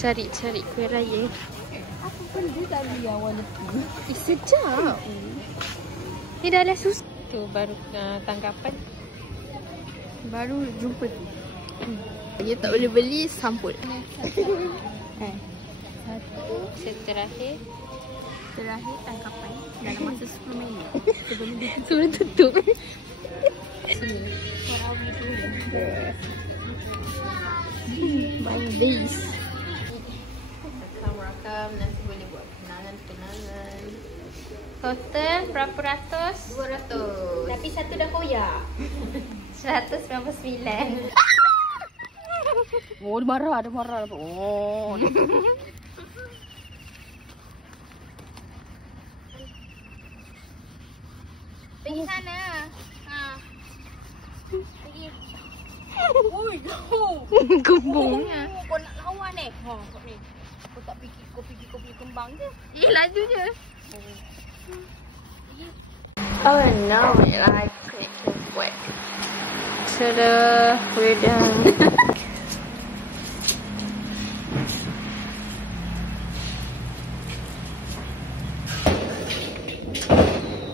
Cari kuih raya. Apa benda tadi yang warna pink? Sedap. Ni dah ada susu. Tu baru tangkapan. Baru jumpa tu. Dia tak boleh beli, sampul. Satu terakhir. Terakhir tangkapan dalam masa 10 minit. Sebelum tutup. Sini. Banyak days. Rakam nanti boleh buat kenangan. Total berapa ratus? 200. Tapi satu dah koyak. 199. Oh, dia marah. Oh. Pergi sana. Pergi. Ui, Gembung. kau nak lawan kau ni. Kau tak fikir kau pergi kembang je. Laju je. Oh no, I quit to work. Tada, we're done.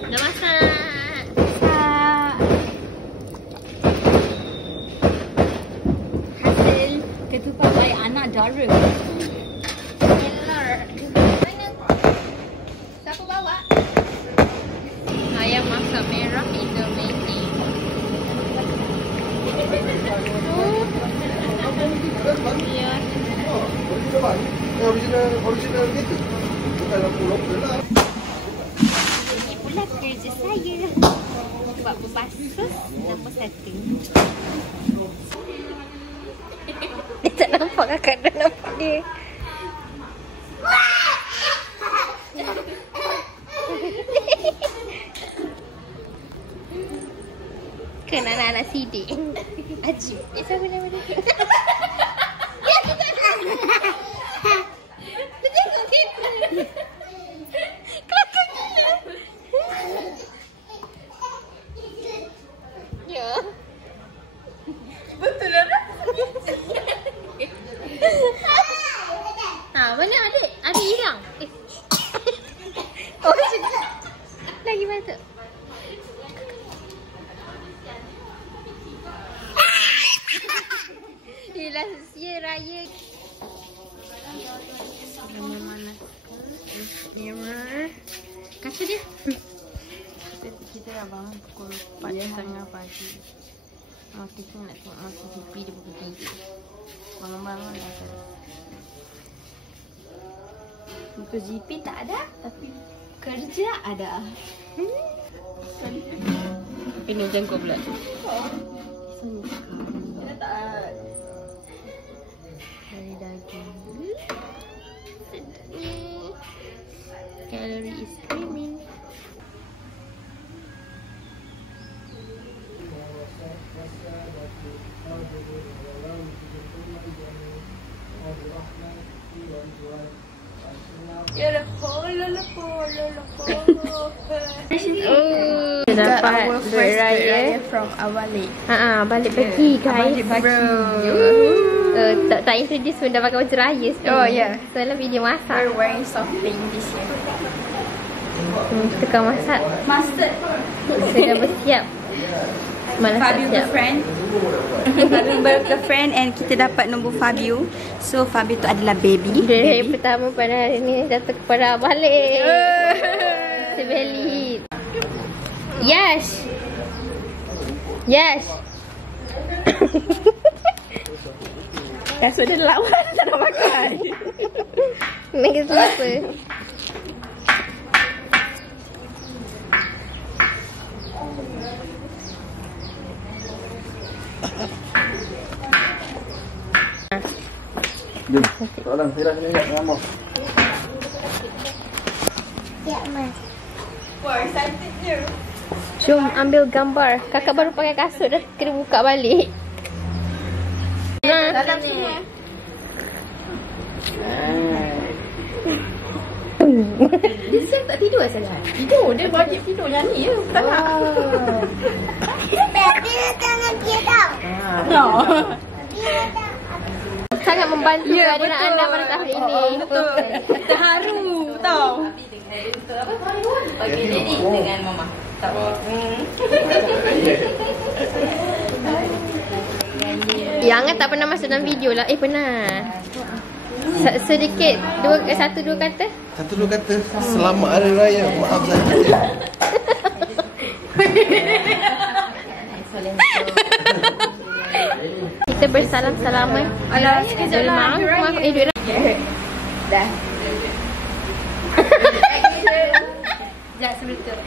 Dah masak. Hasil ketupat baik anak dara. Siapa bawa? Ayam masak merah in the making. Ya. Ini pula kerja saya. Buat berbasuh nombor 1. Dia tak nampak kakak dah nampak dia. Kena anak-anak sidik. Ajib. Siapa nama dia? Ya, kita nak. Dia tengok kita. Kelakar gila. Ya. Betul lah. Mana adik? Adik hilang. Oh, lagi batuk. Rahsia raya. Mirror. Kaca dia. Kita dah bangun pukul 4.30 pagi. Kita nak tengok masa TV dia pukul 3. Bangun-bangun dah tadi. Untuk GP tak ada, tapi kerja ada. Ini jengkok pula. Kita tak kari daging. Calorie is screaming. Dapat duit raya from Awalik. balik pergi guys. Bro. Tak introduce pun dah pakai baju raya sekarang. Oh, yeah. So dalam video masak. We're wearing something this year. Tengah masak. Mustard. Sudah bersiap. Malah Fabio siap. girlfriend. Fabio girlfriend and kita dapat nombor Fabio. So Fabio tu adalah baby. Duit raya pertama pada hari ni jatuh kepada Balik. Sebeli. Yes. Kasut dia lawan tak nak pakai. Mega apa? Jom, soalan saya sini nak ngomong. Ya, Mas. Wah, cantiknya. Jom ambil gambar. Kakak baru pakai kasut dah kena buka balik. Dalam sini. Dia siap tak tidur saja. Tidur, dia wajib tidur nyanyi je. Tak nak. Dia tangan dia tau. No. sangat membantu Ya, keadaan betul. anda pada tahun ini. Betul. Terharu tau. Bagi jadi dengan mama. Tak apa. Yang Angah tak pernah masuk dalam video lah. Pernah. Sedikit, satu dua kata. Satu dua kata. Selamat Hari Raya. Maaf saja. Kita bersalam-salaman. Alah, sekejap lah. Mak, duit raya. Dah. Sekejap sebetul.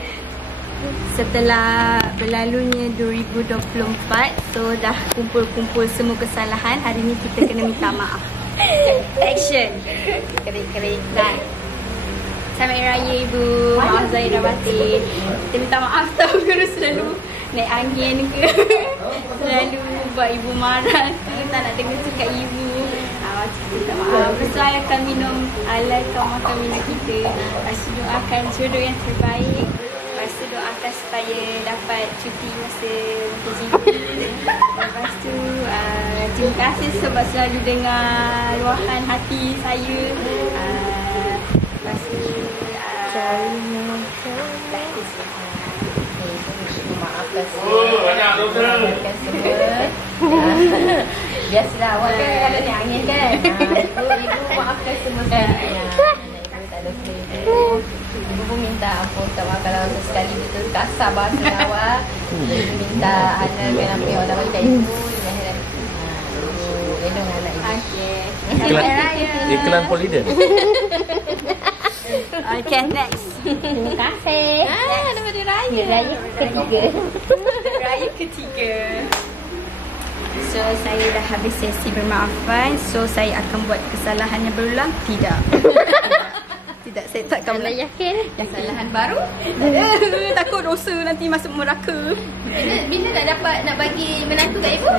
Setelah berlalunya 2024, so dah kumpul-kumpul semua kesalahan. Hari ni kita kena minta maaf. Action. Kerik-kerik. Dah. Selamat Hari Raya Ibu. Maaf Zahir dah batin. Kita minta maaf tau kerana selalu naik angin ke. Selalu buat Ibu marah ke. Tak nak dengar cakap Ibu. Kita minta maaf. Lepas tu I akan minum alaikan makan minum kita. Lepas tu doakan jodoh yang terbaik. Lepas tu doakan supaya dapat cuti masa MotoGP. Lepas tu terima kasih sebab selalu dengar luahan hati saya. Lepas tu Maafkan semua. Maafkan semua. Biasalah awak kan kalau ni angin kan. Ibu maafkan semua sekali. Ibu tak ada selera. Ibu pun minta ampun sama kalau sekali betul kasar bahasa awak. Ibu minta Ana kan apa yang awak bagi kat ibu. Ibu elong anak ibu. okay. Iklan Poliden. Okay, next. Terima kasih. Nama dia Raya. Raya ketiga. Raya ketiga. So, saya dah habis sesi bermaafan. So, saya akan buat kesalahan yang berulang. Tidak. Tidak, saya tak akan Anda yakin? Kesalahan baru. takut dosa nanti masuk neraka. Bila nak dapat nak bagi menantu kat ibu?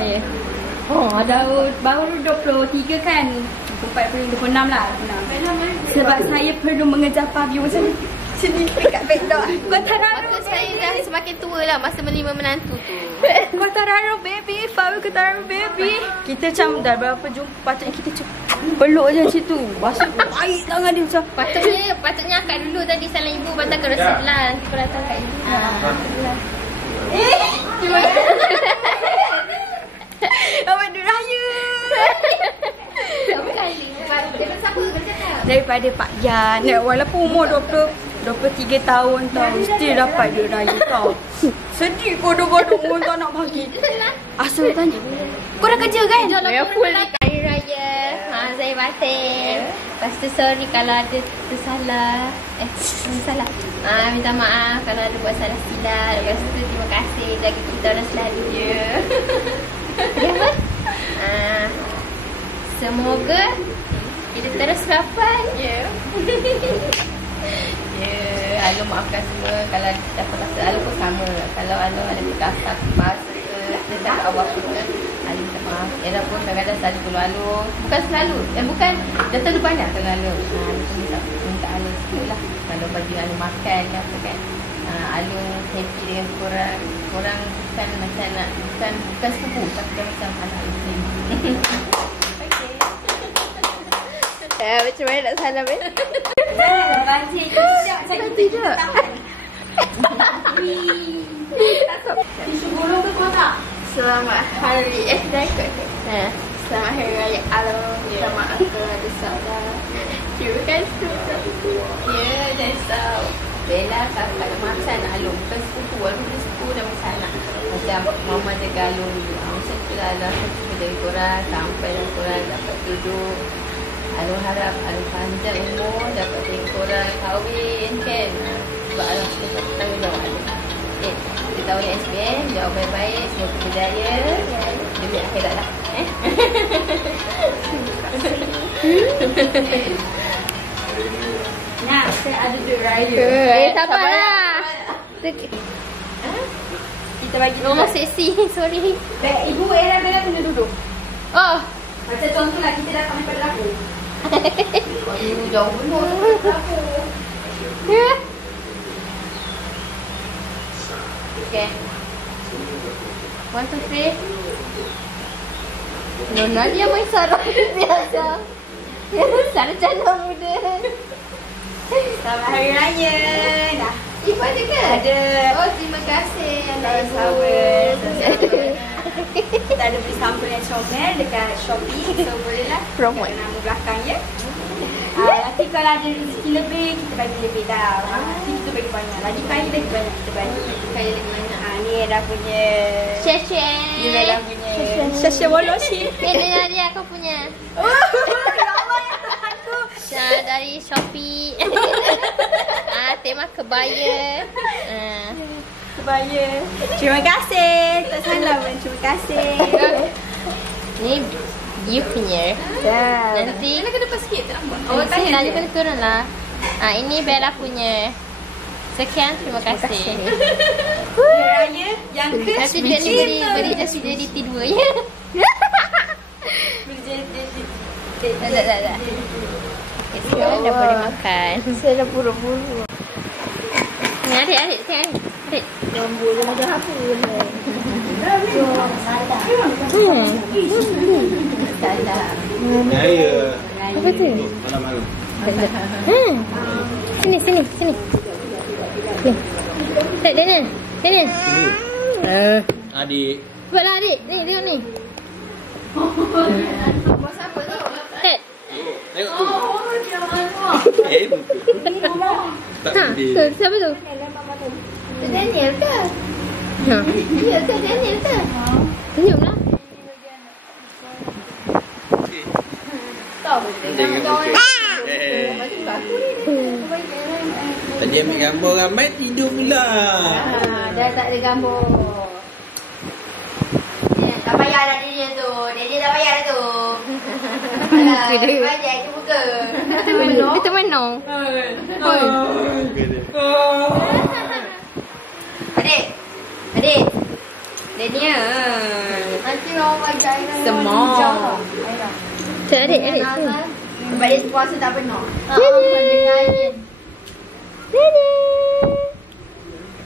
Oh, baru 23 kan. 26 lah. 26. Sebab saya perlu mengejar Fabio macam ni dekat backdoor. Quartararo Maka saya dah semakin tua lah masa menerima menantu tu. Quartararo baby, Fabio Quartararo baby. Kita macam dah berapa jumpa patutnya kita peluk je macam tu. Masa baik sangat dia macam. Patutnya akak dulu tadi salam ibu patut ke resep lah. Nanti kau datang kat ibu. Awak Hari Raya. Daripada Pak Yan. Walaupun umur 23 tahun tau, still dapat Hari Raya tau. Sedih kodok-kodok pun tak nak bagi. Asal tanya, kau dah kerja kan? Ya full Hari Raya. Saya batin. Lepas tu sorry kalau ada tersalah. Salah. Minta maaf kalau ada buat salah silap. Lepas tu terima kasih jaga kita orang selalu. Ya. Ya apa? Semoga kita terus rapat. Ya. Ya, Alu maafkan semua. Kalau ada siapa rasa Alu pun sama. Kalau Alu ada kasar bahasa ke cakap awak pun Alu minta maaf. Era pun kadang-kadang selalu tolong Alu. Bukan selalu. Bukan dah terlalu banyak tolong Alu. Alu pun minta Alu sikit lah. Kalau bagi Alu makan ke apa kan. Alu happy dengan korang. Korang bukan macam nak bukan sepupu tapi dia macam anak Alu sendiri. Macam mana nak salam Banjir tidak. Saya tidak. Tisu golong ke kotak? Selamat hari dah ikut. Selamat Hari Raya Alam. Selamat Uncle ada salah. Terima kasih. Ya, that's all. Bella kalau macam nak Alu bukan sepupu. Alu dia sepupu dah macam anak. Macam mama jaga Alu dulu. Macam tu lah Alu cuba dari korang sampai lah korang dapat duduk. Alu harap Alu panjang umur dapat tengok korang kahwin kan. Sebab Alu suka tanggungjawab Alu. Kita tahu yang SPM jawab baik-baik. Semoga berjaya. Demi akhirat lah. Nah, saya ada duit raya. Sabarlah. Kita bagi Nombor seksi. Sorry. Ibu Era Bella kena duduk. Oh. Macam contohlah kita datang daripada dapur. Alu jauh betul. Okay. 1, 2, 3. Nona dia main sarung biasa. Sarjana muda. Selamat Hari Raya. Dah. Ibu ada ke? Ada. Oh, terima kasih. Sabar. Kita ada beli sampel yang comel dekat Shopee. So bolehlah Promote. nama belakang ya. Nanti kalau ada rezeki lebih, kita bagi lebih dah. Nanti kita bagi banyak. Lagi kaya lagi banyak kita bagi. Kaya lagi banyak. Ni dah punya. Share. Ni dah punya. Share woloshi. Ini Nadia kau punya. Dari Shopee. Tema kebaya. Kebaya. Terima kasih. Tak salah pun. Terima kasih. Ni you punya. Nanti Nak kena pas sikit, tak nampak. oh sini Nadia kena turun lah. Ini Bella punya. Sekian, terima kasih. Hari Raya yang ke Nanti dia ni beri jadi T2 ya. Tak. Sekarang dah boleh makan. Saya dah buru-buru. Ni adik, tengok adik. Lambu dia macam apa ni? Raya. Apa tu? Malam-malam. Sini. Tak, Daniel. Adik. Buatlah adik. Ni, tengok ni. Tengok tu. Tak sedih. Tu, siapa tu? Daniel ke? Ya ke Daniel ke? Senyumlah. Tadi ambil gambar ramai tidur pula. Dah tak ada gambar. Tak payah dah dia tu. Dia tak payah dah tu. Alah, banyak je muka. Kita menang. Adik. Daniel. Nanti orang ajar Semua. Cik adik. Sebab dia puasa tak penuh.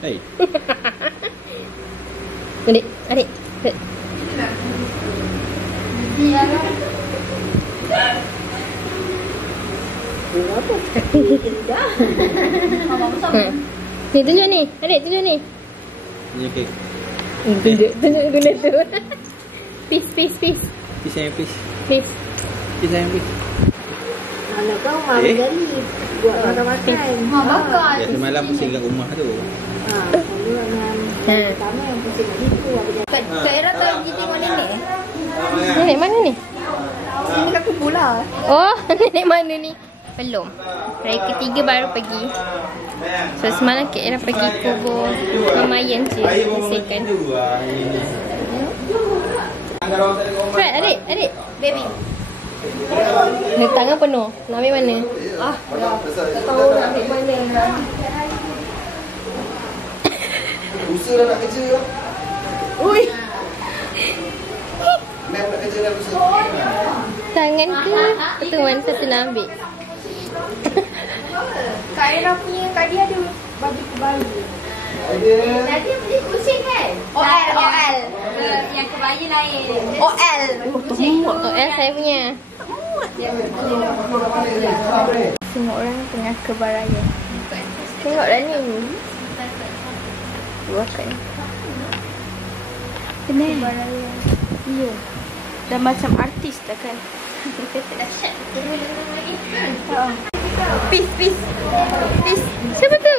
Hei. Adik. Ni tunjuk ni. Adik tunjuk ni. Ni kek. Tunjuk guna tu. Peace. Peace sayang peace. Peace. Peace sayang peace. Anak kau mama jadi buat makan-makan. Makan. Ya semalam pusing kat rumah tu. Pertama yang pusing kat situ. Kak Era tak pergi tengok nenek? Nenek mana ni? Ini kat kubur lah. Oh, nenek mana ni? Belum. Hari ketiga baru pergi. So semalam Kak Era pergi kubur Mama Yan je. Bersihkan. Fred, adik. Baby. Ni tangan penuh. Nak ambil mana? Tak tahu nak ambil mana. Usaha dah nak kerja lah. Ui. Map nak kerja dah usaha. Tangan ke? Satu mana satu nak ambil? Kak Era punya, Kak dia ada baju kebaya. Nanti beli kucing kan? OL. Yang kebaya lain. OL. Oh, saya punya. Semua orang tengah kebaraya. Tengoklah ni. Bukan. Benar. Kebaraya. Ya. Dah macam artis dah kan? Peace. Siapa tu?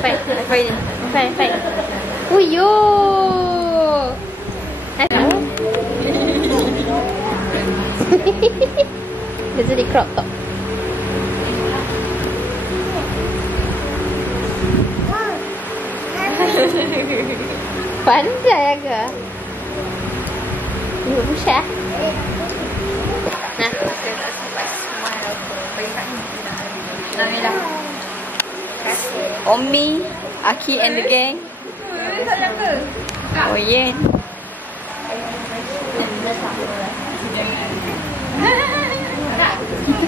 Five. Uyo. Dia jadi crop top. Pandai agak. Ibu Busha. Nah, Omni, Aki and the gang. Oh yeah.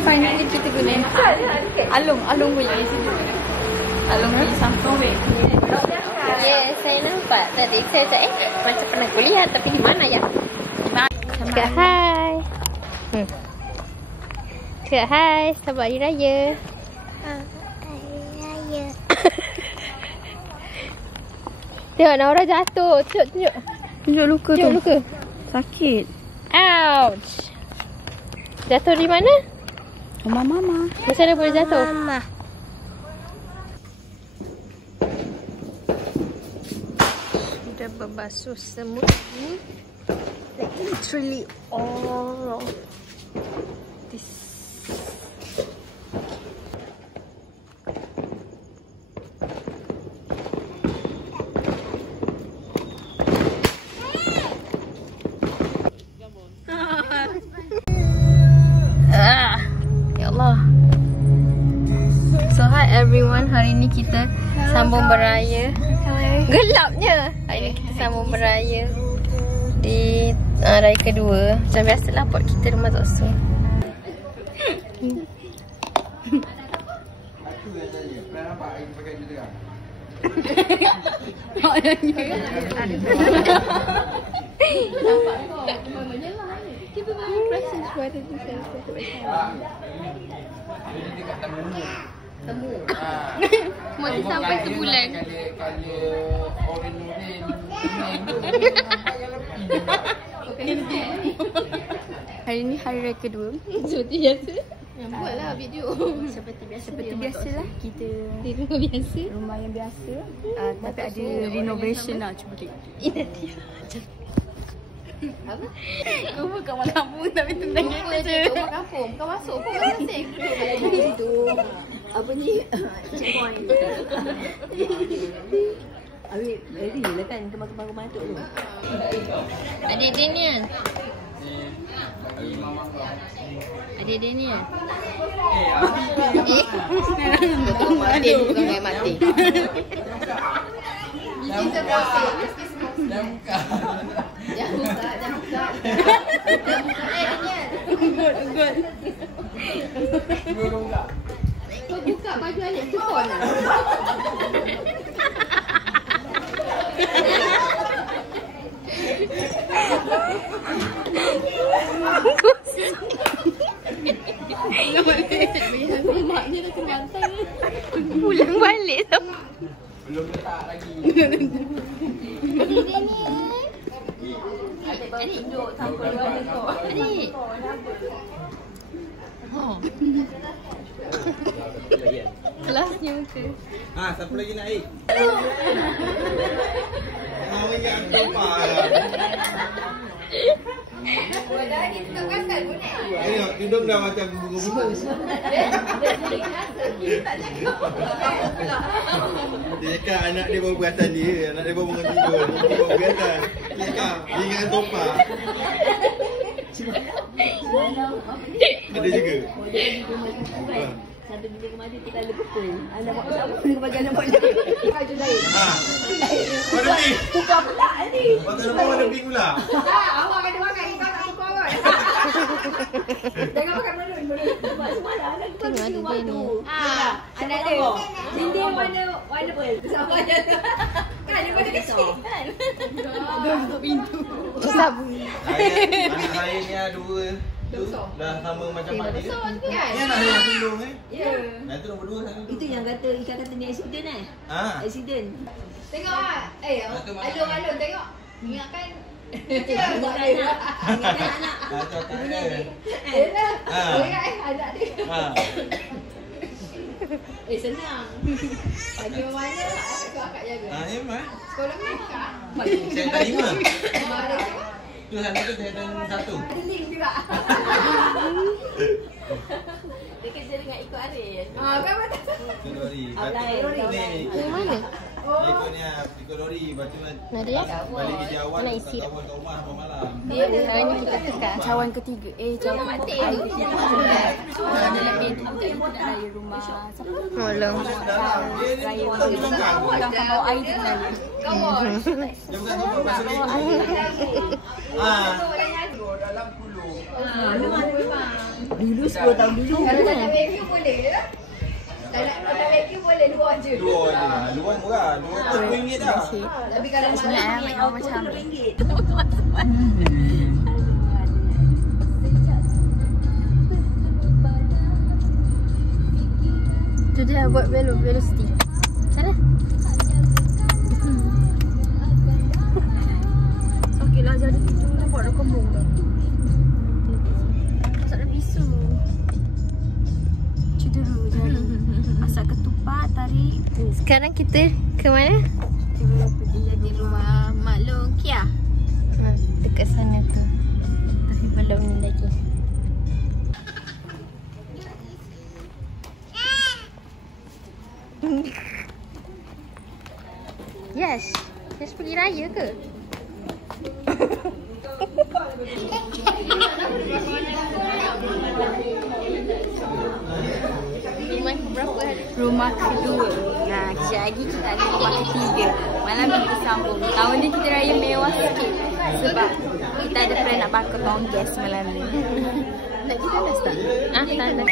Finally kita guna Alung punya. Alung punya sampung. Yes, saya nampak tadi. Saya cakap, macam pernah kuliah tapi di mana ya? Cakap hai. Cakap hai, selamat Hari Raya. Tengok Naura jatuh. Tunjuk. Tunjuk luka Tunjuk tu. luka. Sakit. Ouch. Jatuh di mana? Rumah mama. Macam mana boleh jatuh? Mama. Sudah berbasuh semut ni. Like literally all of this. Ya Allah. So hi everyone, hari ni kita sambung beraya. Gelapnya. Hari ni kita sambung beraya di raya kedua. Macam biasalah pot kita rumah Tok Su. Mesti sampai sebulan. Hari ni hari raya kedua. Seperti biasa. Buatlah video. Seperti biasalah kita Di rumah biasa. rumah yang biasa. Tapi ada renovation lah. Cuba tengok. Ini dia. Apa? Kau bukan mak kampung tapi tentang kita je. Rumah kampung. Bukan masuk pun. Masih. Itu. Apa ni? Checkpoint. Habis ready lah kan kemar-kemar rumah tu. Adik Daniel. Adik Daniel. Betul mati bukan kayak mati. Biji terpasik. Jangan buka. Jangan buka. Daniel. Good. Kau buka baju Alex tu pun. Maknya dah terbantai. Pulang balik tau. Belum letak lagi. Adik duduk tanpa luar kau. Adik. Kelasnya muka. Siapa lagi nak air? Mau ingat apa? Tengok, hidung dah macam bunga-bunga. Dia cakap anak dia baru perasan dia. Anak dia baru bangun tidur. Dia baru perasan. Dia cakap, dia ingat sofa. Ada juga. Satu bila kemari kita ada betul. Anak buat apa ni bagi anak buat. Baju lain. Mana ni? Buka pula ni. Waktu nombor ada pink pula. Awak kena makan kita tak buka kot. Jangan makan dulu. Sebab semalam anak kita pergi rumah tu. Anak dia. Dinding warna pearl. Sama je. Kan dia pada kecil kan. Dia tutup pintu. Sabu. Anak saya ni ada dua. Dah sama macam mak dia. Ni anak saya yang sulung Ya. Yang tu nombor 2 saya. Itu yang kata Ika kata ni accident Accident. Tengok ah. Alun tengok. Ingatkan Ingat anak. Tu anak dia. anak dia. Senang. Bagi mana akak jaga. Ya memang. Sekolah kakak. Saya tak 5. Mari. Tu sana tu saya dan 1. Ada link juga. Dia kerja dengan ikut Arif. Kan betul. Ikut lori. Ni. Yang mana? Ikut lori. Lepas tu Nadia? balik kerja awal. Nak isi Kawan kat rumah sampai malam. Dia ni kita tukar. Cawan ketiga. Cawan mati. Ada lagi tu kita nak raya rumah. Siapa tu? Tolong. Raya bukan bawa air tu raya. Dia bukan tempat pasal ni. Dalam puluh. Dulu 10 tahun dulu. Kalau tak ada review boleh ke? Kalau vacuum boleh luar je. Luar je. Luar murah. Luar tu RM2 dah. Tapi kalau macam Tu dia buat velocity. Sana. Sakitlah jadi hidung dia buat dah kembung dah. Tak ada bisu. Cedera jadi. Masak ketupat, tarik. Sekarang kita ke mana? Kita pergi jadi rumah Mak Long Kia. Dekat sana tu. Tapi belum ni lagi. Yes. Yes pergi raya ke? Rumah berapa hari? Rumah kedua. Nah, kejap lagi kita ada rumah ketiga. Malam ni kita sambung. Tahun ni kita raya mewah sikit. Sebab kita ada plan nak bakar tonggas malam ni. Nak kita dah start? Ah, tak ada.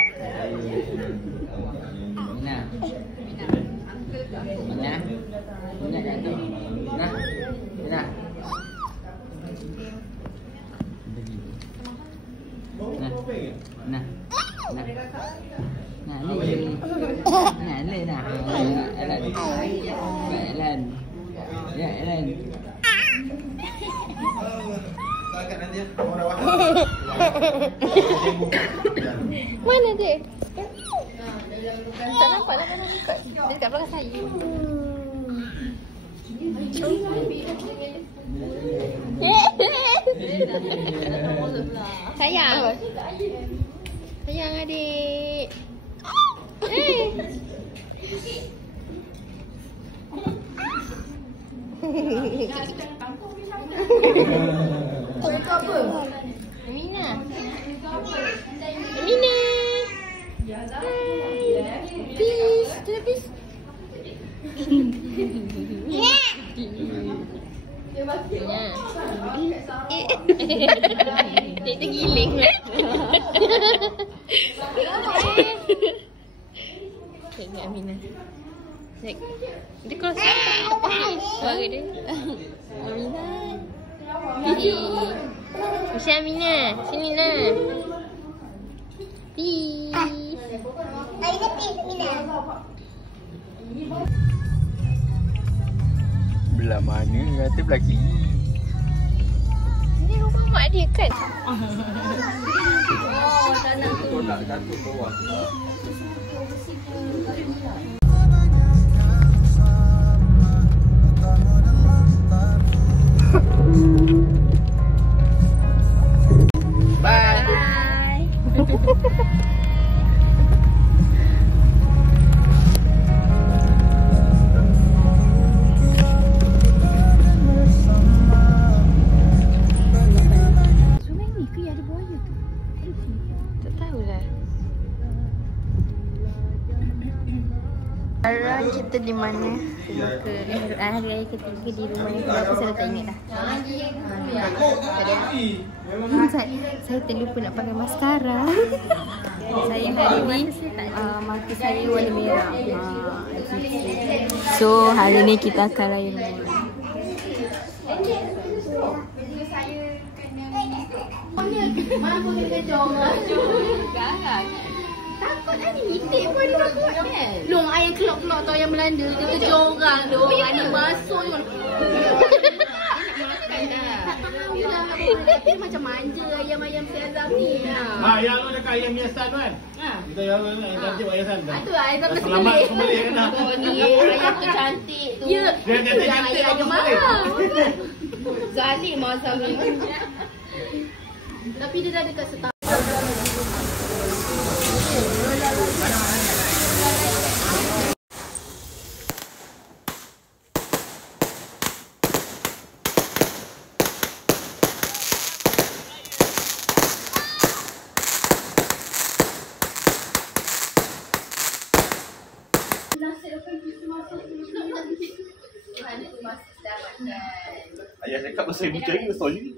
Mina kat tu. Mina. Nah. Nah, ni. Nah. Alan. Ya, Alan. Takat nanti ya. Orang dah Mana dia? Tak nampak lah mana ikut. Dia dekat belakang saya. Sayang. Sayang adik. Amina. Amina. Peace. Peace. Dia tergiling. Tengok Amina. Dia kalau tak faham suara dia. Amina. Mesti Amina. Sini lah. Peace. Aida peace, Amina. Belah mana kata belah kiri. Ni rumah mak dia kan? Tolak satu bawah. Bye. Sungai ni ke yang ada buaya tu? Tak tahulah. Sekarang kita di mana? Hari raya ketiga di rumah yang berapa saya dah tak ingat dah. Saya terlupa nak pakai maskara. Saya hari ni mata saya warna merah. So, hari ni kita akan raya rumah. Takut kan hitik pun dia buat kan. Long ayam kelok-kelok tau yang Belanda. Dia terjorang tu. Orang ni masuk tu. Tak tahu lah. Dia macam manja ayam-ayam Siazam ni. Yang lu dekat ayam Yasan kan? Kita yang nanti Pak Yasan dah. Itu ayam tak Selamat kembali kan? ni ayam tu cantik tu. Ya. Dia cantik ayam mahal. Zalim Azam ni. Tapi dia dah dekat setahun. Ayah cakap pasal ibu cari besar je.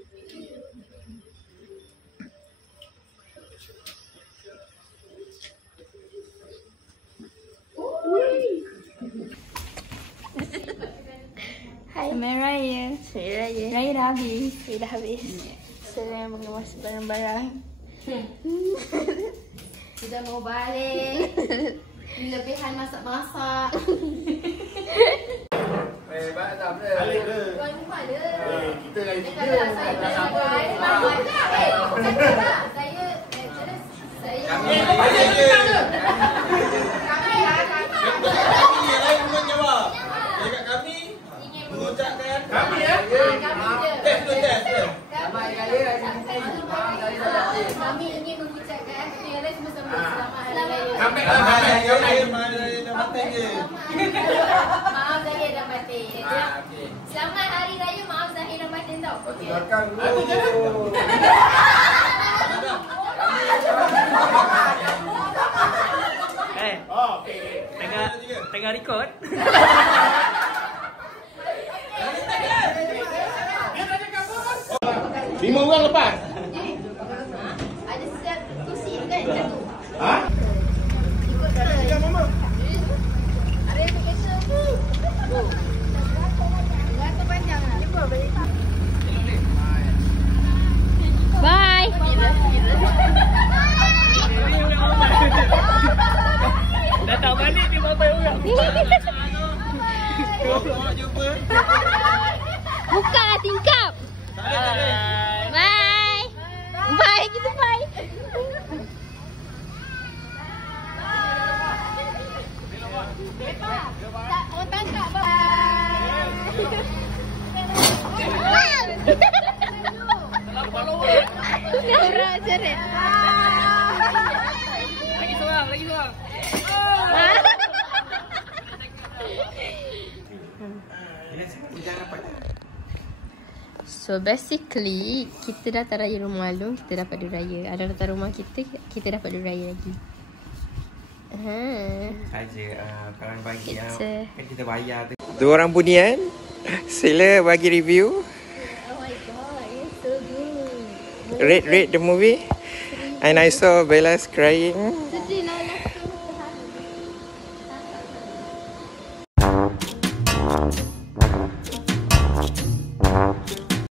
Selamat Raya. Selamat Raya. Raya dah habis. Raya dah habis. Saya mengemas barang-barang. Sudah mau balik. Lebihan masak-masak. Balik ke? Kita lagi tiga. Kami ya? Test tu test. Kami ingin mengucapkan tiada sama-sama selamat hari raya. Kami dah mati je. Maaf Zahir dan Batin. Selamat hari raya, maaf Zahir dan Batin tau. Tengah record. 5 orang lepas. Ada siap kursi kan satu. Ha? Ikut ke? Mama. Ada yang special tu. Rata panjang lah. Cuba balik. Bye. Dah tak balik ni berapa orang? Jumpa. Buka lah tingkap. Bye. Bye. Kita bye. Orang tangkap bye. Norak je ni. Lagi seorang. So basically kita datang raya rumah Alung, kita dapat duit raya. Ada datang rumah kita dapat duit raya lagi. Saja korang bagi It's kan kita bayar tu. Dua orang bunian. Sila bagi review. Oh my god, it's so good. Rate the movie. And I saw Bella's crying.